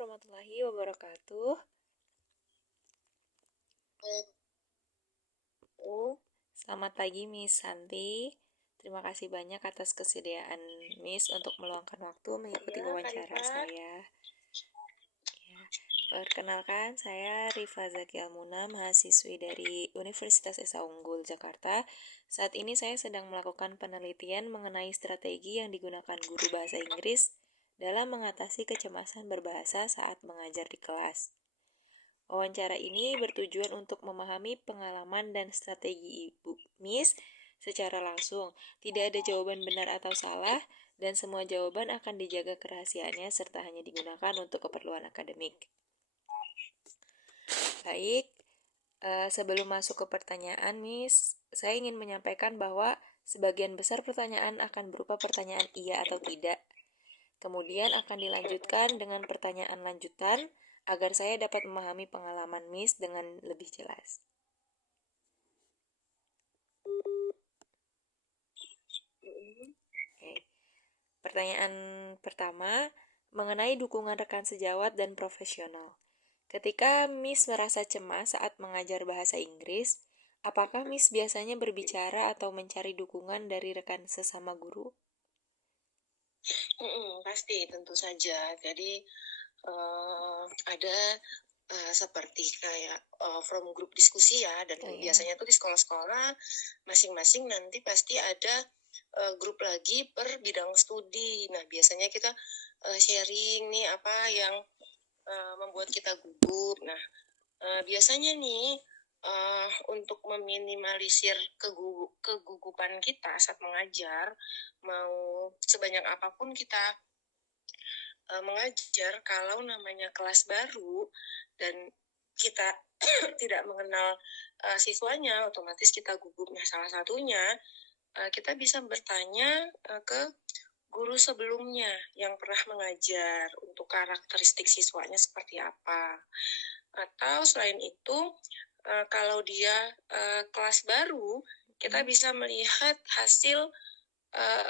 warahmatullahi wabarakatuh. Selamat pagi Miss Santi. Terima kasih banyak atas kesediaan Miss untuk meluangkan waktu mengikuti wawancara saya. Ya, perkenalkan saya Rifa Zaki Almuna, mahasiswi dari Universitas Esa Unggul, Jakarta. Saat ini saya sedang melakukan penelitian mengenai strategi yang digunakan guru bahasa Inggris dalam mengatasi kecemasan berbahasa saat mengajar di kelas. Wawancara ini bertujuan untuk memahami pengalaman dan strategi Ibu Miss secara langsung. Tidak ada jawaban benar atau salah, dan semua jawaban akan dijaga kerahasiaannya serta hanya digunakan untuk keperluan akademik. Baik, sebelum masuk ke pertanyaan Miss, saya ingin menyampaikan bahwa sebagian besar pertanyaan akan berupa pertanyaan iya atau tidak. Kemudian akan dilanjutkan dengan pertanyaan lanjutan agar saya dapat memahami pengalaman Miss dengan lebih jelas. Oke. Pertanyaan pertama, mengenai dukungan rekan sejawat dan profesional. Ketika Miss merasa cemas saat mengajar bahasa Inggris, apakah Miss biasanya berbicara atau mencari dukungan dari rekan sesama guru? Pasti, tentu saja. Jadi ada seperti kayak from grup diskusi ya, dan biasanya tuh di sekolah-sekolah masing-masing nanti pasti ada grup lagi per bidang studi. Nah, biasanya kita sharing nih apa yang membuat kita gugup. Nah, biasanya nih untuk meminimalisir kegugupan kita saat mengajar, mau sebanyak apapun kita mengajar, kalau namanya kelas baru dan kita tidak mengenal siswanya, otomatis kita gugup. Nah, salah satunya kita bisa bertanya ke guru sebelumnya yang pernah mengajar untuk karakteristik siswanya seperti apa. Atau selain itu, kalau dia kelas baru, kita bisa melihat hasil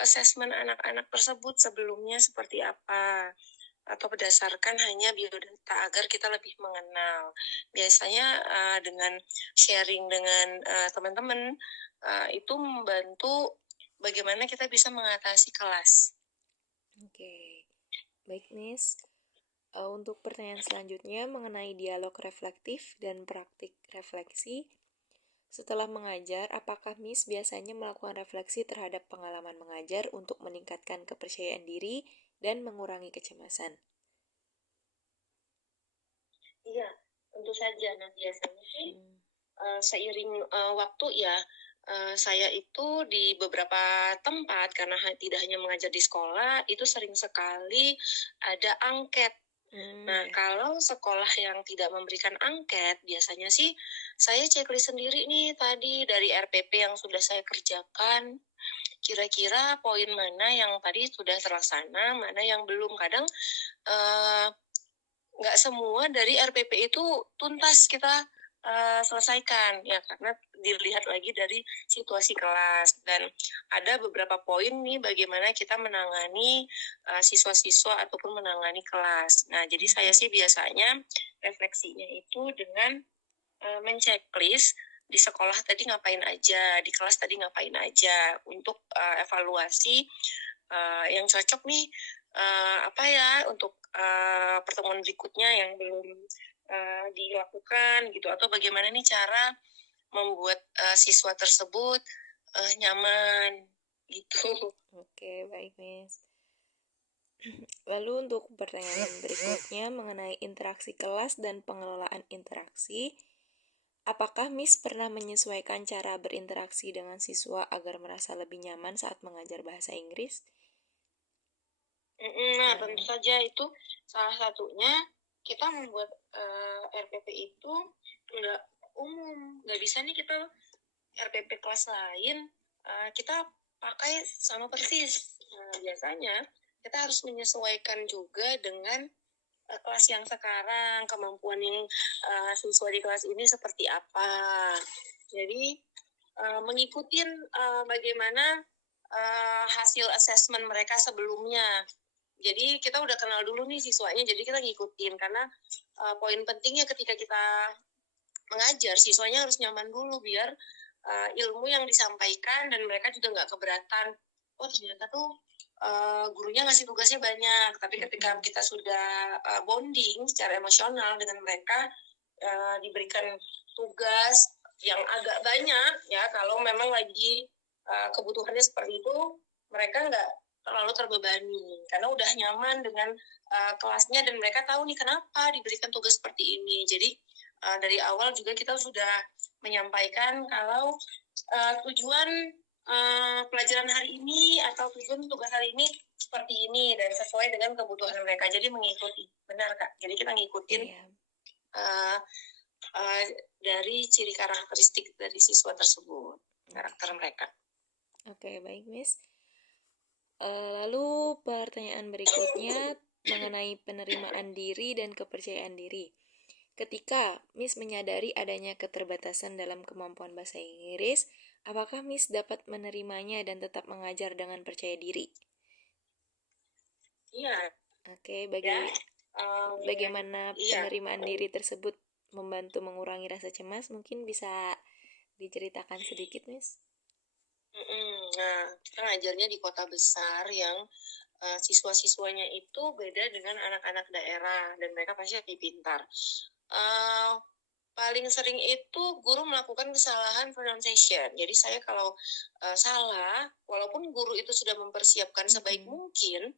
asesmen anak-anak tersebut sebelumnya seperti apa, atau berdasarkan hanya biodata agar kita lebih mengenal. Biasanya dengan sharing dengan teman-teman itu membantu bagaimana kita bisa mengatasi kelas. Oke, baik Miss. Untuk pertanyaan selanjutnya mengenai dialog reflektif dan praktik refleksi. Setelah mengajar, apakah Miss biasanya melakukan refleksi terhadap pengalaman mengajar untuk meningkatkan kepercayaan diri dan mengurangi kecemasan? Iya, tentu saja. Nah, biasanya sih seiring waktu ya, saya itu di beberapa tempat, karena tidak hanya mengajar di sekolah, itu sering sekali ada angket. Nah, kalau sekolah yang tidak memberikan angket, biasanya sih saya checklist sendiri nih tadi dari RPP yang sudah saya kerjakan. Kira-kira poin mana yang tadi sudah terlaksana, mana yang belum. Kadang nggak semua dari RPP itu tuntas kita selesaikan ya, karena dilihat lagi dari situasi kelas, dan ada beberapa poin nih bagaimana kita menangani siswa-siswa ataupun menangani kelas. Nah, jadi saya sih biasanya refleksinya itu dengan menceklis di sekolah tadi ngapain aja, di kelas tadi ngapain aja, untuk evaluasi yang cocok nih apa ya untuk pertemuan berikutnya yang belum dilakukan gitu, atau bagaimana nih cara membuat siswa tersebut nyaman gitu. Oke, baik Miss. Lalu untuk pertanyaan berikutnya mengenai interaksi kelas dan pengelolaan interaksi, apakah Miss pernah menyesuaikan cara berinteraksi dengan siswa agar merasa lebih nyaman saat mengajar bahasa Inggris? Nah, tentu saja itu salah satunya. Kita membuat RPP itu nggak umum, nggak bisa nih kita RPP kelas lain kita pakai sama persis. Nah, biasanya kita harus menyesuaikan juga dengan kelas yang sekarang, kemampuan yang siswa di kelas ini seperti apa. Jadi mengikuti bagaimana hasil asesmen mereka sebelumnya. Jadi kita udah kenal dulu nih siswanya, jadi kita ngikutin karena poin pentingnya ketika kita mengajar, siswanya harus nyaman dulu biar ilmu yang disampaikan dan mereka juga nggak keberatan. Oh ternyata tuh gurunya ngasih tugasnya banyak, tapi ketika kita sudah bonding secara emosional dengan mereka, diberikan tugas yang agak banyak ya, kalau memang lagi kebutuhannya seperti itu, mereka nggak terlalu terbebani karena udah nyaman dengan kelasnya dan mereka tahu nih kenapa diberikan tugas seperti ini. Jadi dari awal juga kita sudah menyampaikan kalau tujuan pelajaran hari ini atau tujuan tugas hari ini seperti ini dan sesuai dengan kebutuhan mereka. Jadi mengikuti, benar Kak. Jadi kita ngikutin dari ciri karakteristik dari siswa tersebut, karakter mereka. Oke, baik Miss. Lalu pertanyaan berikutnya mengenai penerimaan diri dan kepercayaan diri. Ketika Miss menyadari adanya keterbatasan dalam kemampuan bahasa Inggris, apakah Miss dapat menerimanya dan tetap mengajar dengan percaya diri? Iya. Oke, bagaimana penerimaan diri tersebut membantu mengurangi rasa cemas? Mungkin bisa diceritakan sedikit, Miss? Nah, kita ngajarnya di kota besar yang siswa-siswanya itu beda dengan anak-anak daerah dan mereka pasti lebih pintar. Paling sering itu guru melakukan kesalahan pronunciation. Jadi saya kalau salah, walaupun guru itu sudah mempersiapkan sebaik mungkin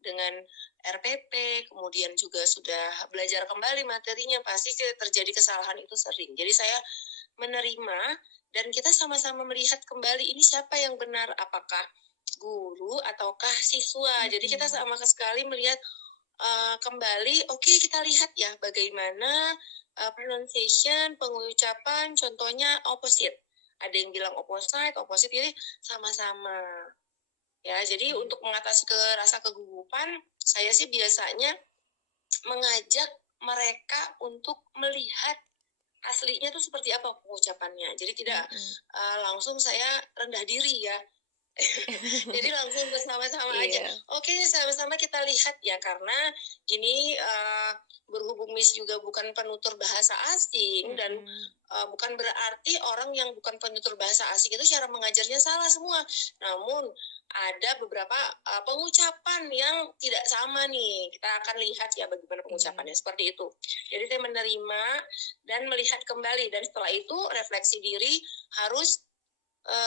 dengan RPP, kemudian juga sudah belajar kembali materinya, pasti terjadi kesalahan itu sering. Jadi saya menerima dan kita sama-sama melihat kembali ini siapa yang benar, apakah guru ataukah siswa. Jadi kita sama sekali melihat kembali, oke, kita lihat ya bagaimana pronunciation, pengucapan, contohnya opposite. Ada yang bilang opposite ini sama-sama. Ya, jadi untuk mengatasi rasa kegugupan, saya sih biasanya mengajak mereka untuk melihat aslinya tuh seperti apa pengucapannya. Jadi tidak langsung saya rendah diri ya. Jadi langsung bersama-sama aja. Oke, sama-sama kita lihat ya, karena ini berhubung Miss juga bukan penutur bahasa asing dan bukan berarti orang yang bukan penutur bahasa asing itu cara mengajarnya salah semua. Namun ada beberapa pengucapan yang tidak sama nih. Kita akan lihat ya bagaimana pengucapannya seperti itu. Jadi saya menerima dan melihat kembali, dan setelah itu refleksi diri harus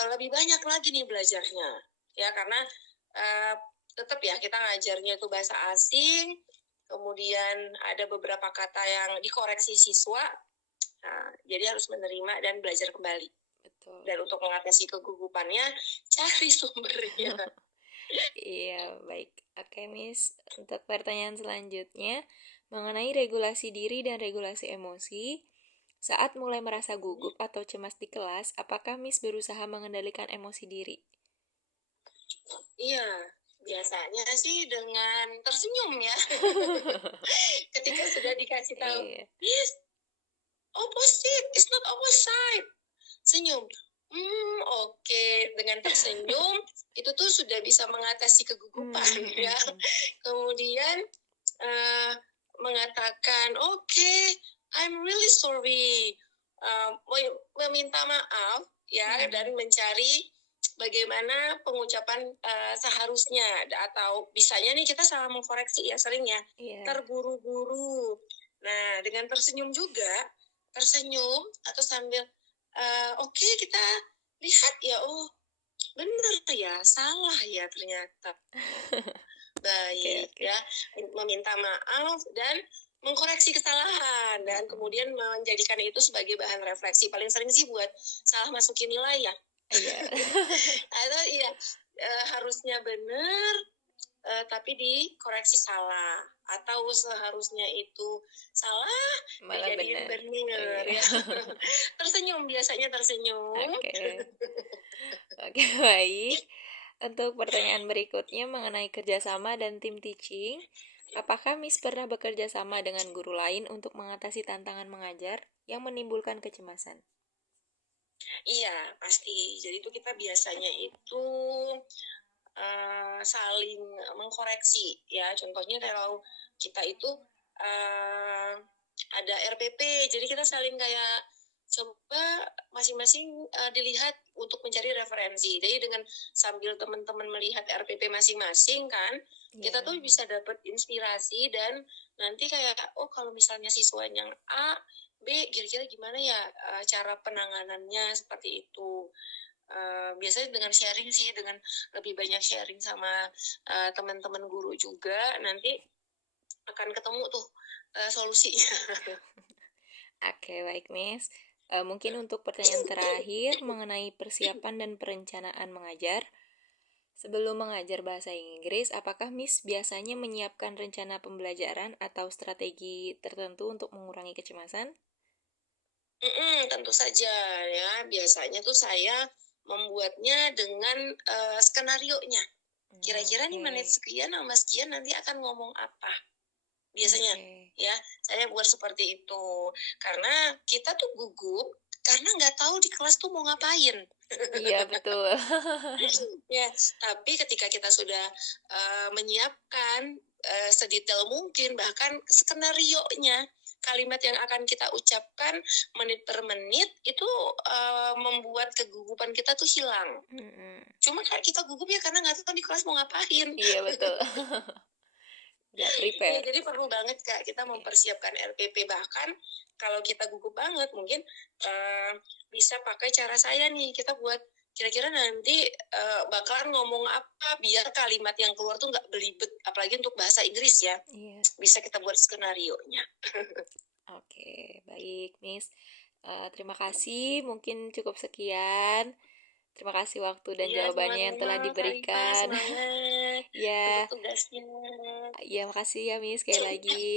lebih banyak lagi nih belajarnya ya, karena tetap ya kita ngajarnya itu bahasa asing, kemudian ada beberapa kata yang dikoreksi siswa, jadi harus menerima dan belajar kembali. Betul. Dan untuk mengatasi kegugupannya cari sumbernya. Iya, baik. Oke, Miss. Untuk pertanyaan selanjutnya mengenai regulasi diri dan regulasi emosi. Saat mulai merasa gugup atau cemas di kelas, apakah Miss berusaha mengendalikan emosi diri? Iya, biasanya sih dengan tersenyum ya. Ketika sudah dikasih tahu, Miss, opposite, it's not opposite. Senyum. Oke. Dengan tersenyum, itu tuh sudah bisa mengatasi kegugupan ya. Kemudian mengatakan, oke, I'm really sorry, meminta maaf ya, dan mencari bagaimana pengucapan seharusnya, atau bisanya nih kita salah mengkoreksi ya, sering ya, terburu-buru. Nah, dengan tersenyum juga, tersenyum atau sambil oke, kita lihat ya, oh benar ya, salah ya ternyata. Baik ya, meminta maaf dan mengkoreksi kesalahan, dan kemudian menjadikan itu sebagai bahan refleksi. Paling sering sih buat salah masukin nilai ya. Atau iya, harusnya benar tapi dikoreksi salah, atau seharusnya itu salah malah dijadiin benar ya. Tersenyum, biasanya tersenyum. Oke, baik. Untuk pertanyaan berikutnya mengenai kerjasama dan tim teaching, apakah Miss pernah bekerja sama dengan guru lain untuk mengatasi tantangan mengajar yang menimbulkan kecemasan? Iya, pasti. Jadi itu kita biasanya itu saling mengkoreksi ya. Contohnya kalau kita itu ada RPP, jadi kita saling kayak coba masing-masing dilihat untuk mencari referensi. Jadi dengan sambil teman-teman melihat RPP masing-masing kan, kita tuh bisa dapat inspirasi dan nanti kayak oh kalau misalnya siswa yang A, B kira-kira gimana ya cara penanganannya seperti itu. Biasanya dengan sharing sih, dengan lebih banyak sharing sama teman-teman guru juga, nanti akan ketemu tuh solusinya. Oke, baik Miss. Mungkin untuk pertanyaan terakhir mengenai persiapan dan perencanaan mengajar. Sebelum mengajar bahasa Inggris, apakah Miss biasanya menyiapkan rencana pembelajaran atau strategi tertentu untuk mengurangi kecemasan? Tentu saja ya. Biasanya tuh saya membuatnya dengan skenario-nya. Kira-kira nih menit sekian sama sekian nanti akan ngomong apa. Biasanya ya, saya buat seperti itu. Karena kita tuh gugup karena nggak tahu di kelas tuh mau ngapain. Iya, betul. Ya, tapi ketika kita sudah menyiapkan sedetail mungkin, bahkan skenario-nya, kalimat yang akan kita ucapkan menit per menit itu membuat kegugupan kita tuh hilang. Cuma kayak kita gugup ya karena nggak tahu di kelas mau ngapain. Iya, betul. Nggak Ya, prepare. jadi perlu banget Kak kita mempersiapkan RPP. Bahkan kalau kita gugup banget mungkin bisa pakai cara saya nih, kita buat kira-kira nanti bakalan ngomong apa biar kalimat yang keluar tuh nggak belibet, apalagi untuk bahasa Inggris ya. Iya. Bisa kita buat skenario-nya. Oke, baik Miss. Terima kasih, mungkin cukup sekian. Terima kasih waktu dan Iya, jawabannya yang telah sama-sama Kak Rifa, diberikan. semangat Ya, untuk tugasnya. ya makasih ya Miss sekali lagi.